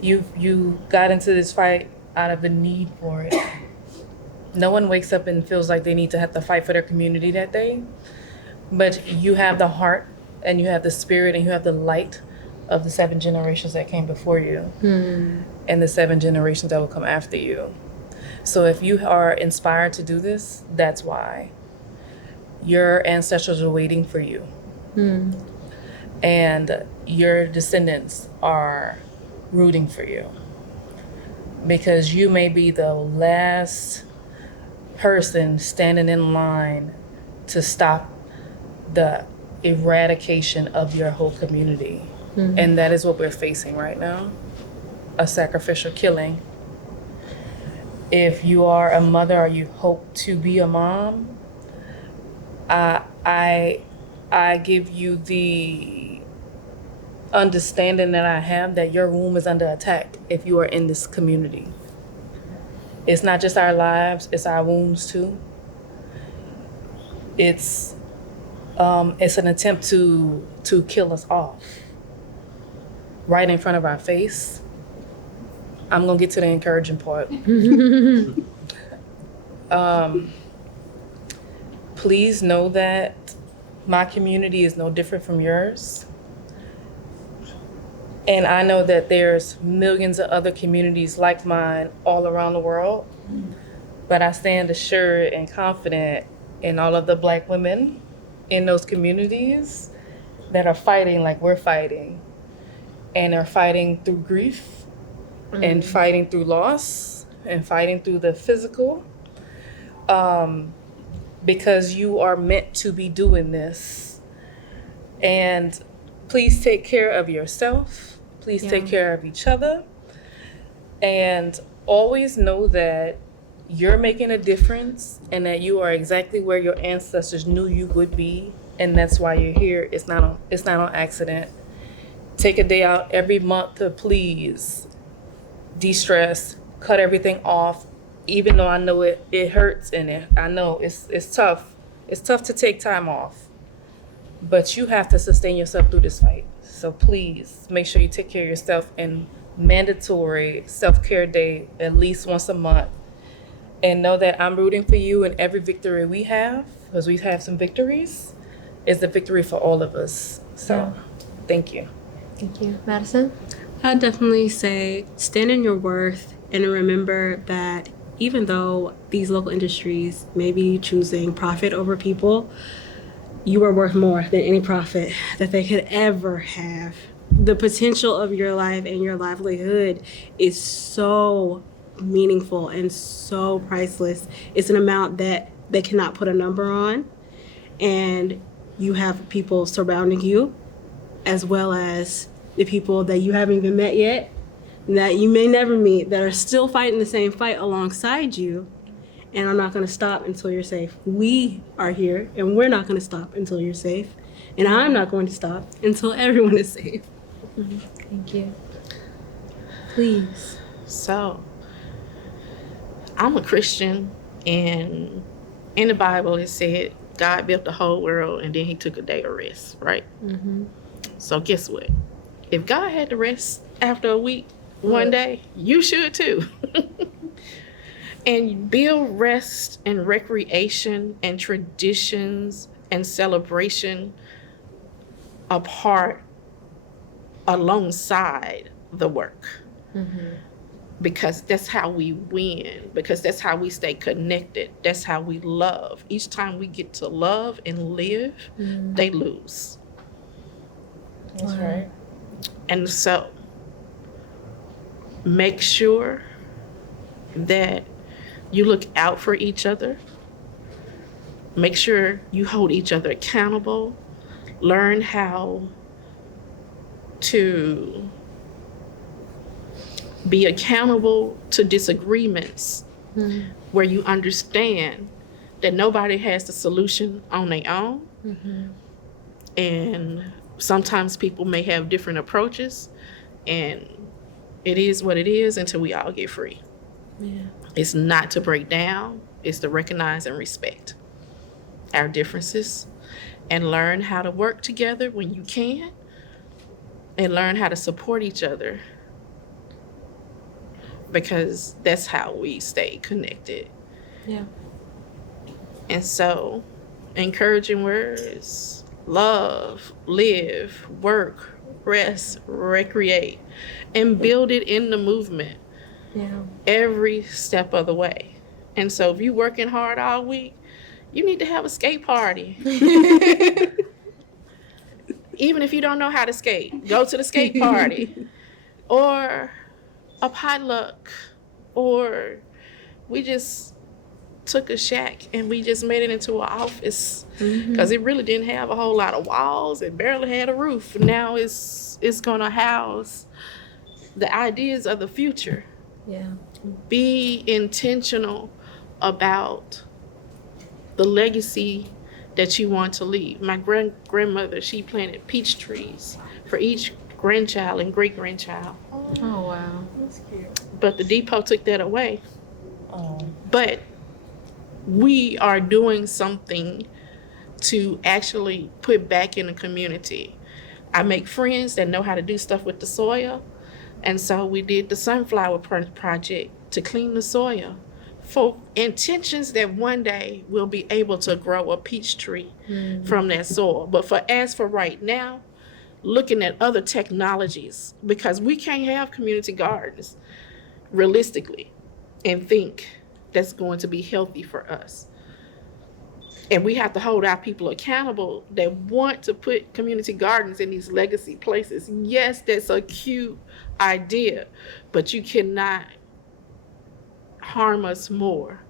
You got into this fight out of the need for it. No one wakes up and feels like they need to have to fight for their community that day. But you have the heart and you have the spirit and you have the light of the 7 generations that came before you and the 7 generations that will come after you. So if you are inspired to do this, that's why. Your ancestors are waiting for you. And your descendants are rooting for you, because you may be the last person standing in line to stop the eradication of your whole community. And that is what we're facing right now, a sacrificial killing. If you are a mother or you hope to be a mom, I give you the understanding that I have that your womb is under attack if you are in this community. It's not just our lives, it's our wombs too. It's an attempt to kill us off right in front of our face. I'm gonna get to the encouraging part. Please know that my community is no different from yours. And I know that there's millions of other communities like mine all around the world. But I stand assured and confident in all of the Black women in those communities that are fighting like we're fighting, and are fighting through grief, and fighting through loss, and fighting through the physical, because you are meant to be doing this. And please take care of yourself. Please take care of each other. And always know that you're making a difference and that you are exactly where your ancestors knew you would be. And that's why you're here. It's not on accident. Take a day out every month to please de-stress, cut everything off, even though I know it hurts and I know it's tough. It's tough to take time off, but you have to sustain yourself through this fight. So please make sure you take care of yourself, and mandatory self-care day at least once a month. And know that I'm rooting for you, and every victory we have, because we have some victories, is the victory for all of us. So thank you. Thank you. Madison? I'd definitely say stand in your worth and remember that even though these local industries may be choosing profit over people, you are worth more than any profit that they could ever have. The potential of your life and your livelihood is so meaningful and so priceless. It's an amount that they cannot put a number on. And you have people surrounding you, as well as the people that you haven't even met yet, that you may never meet, that are still fighting the same fight alongside you, and are not going to stop until you're safe. We are here, and we're not going to stop until you're safe, and I'm not going to stop until everyone is safe. Thank you. Please. So, I'm a Christian, and in the Bible it said God built the whole world and then he took a day of rest, right? So guess what? If God had to rest after a week, one day, you should too. And build rest and recreation and traditions and celebration apart alongside the work. Because that's how we win, because that's how we stay connected, that's how we love. Each time we get to love and live, they lose. That's right. And so make sure that you look out for each other. Make sure you hold each other accountable. Learn how to be accountable to disagreements where you understand that nobody has the solution on their own. And sometimes people may have different approaches, and it is what it is until we all get free. It's not to break down, it's to recognize and respect our differences and learn how to work together when you can, and learn how to support each other, because that's how we stay connected. And so, encouraging words: love, live, work, rest, recreate, and build it in the movement every step of the way. And so if you're working hard all week, you need to have a skate party. Even if you don't know how to skate, go to the skate party. Or a potluck, or we just took a shack and we just made it into an office because it really didn't have a whole lot of walls. It barely had a roof. Now it's going to house the ideas of the future. Yeah. Be intentional about the legacy that you want to leave. My grandmother, she planted peach trees for each grandchild and great-grandchild. Oh, wow. That's cute. But the depot took that away. Oh. But we are doing something to actually put back in the community. I make friends that know how to do stuff with the soil. And so we did the sunflower project to clean the soil for intentions that one day we'll be able to grow a peach tree from that soil. But as for right now, looking at other technologies, because we can't have community gardens realistically and think that's going to be healthy for us. And we have to hold our people accountable that want to put community gardens in these legacy places. Yes, that's a cute idea, but you cannot harm us more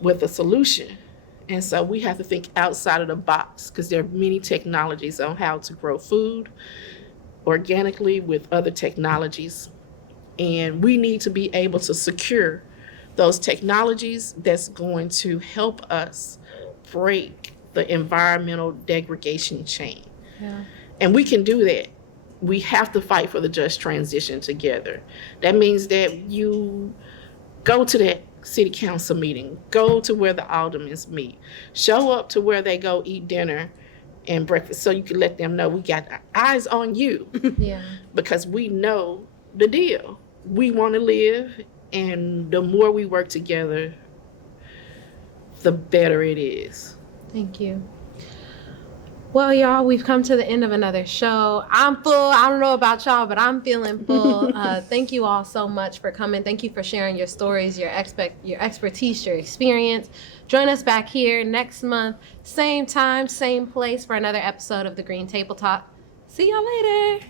with a solution. And so we have to think outside of the box, because there are many technologies on how to grow food organically with other technologies. And we need to be able to secure those technologies that's going to help us break the environmental degradation chain. Yeah. And we can do that. We have to fight for the just transition together. That means that you go to that city council meeting, go to where the aldermen meet, show up to where they go eat dinner and breakfast, so you can let them know we got our eyes on you. Yeah. Because we know the deal. We want to live, and the more we work together, the better it is. Thank you. Well, y'all, we've come to the end of another show. I'm full. I don't know about y'all, but I'm feeling full. Thank you all so much for coming. Thank you for sharing your stories, your expertise, your experience. Join us back here next month, same time, same place, for another episode of the Green Table Talk. See y'all later.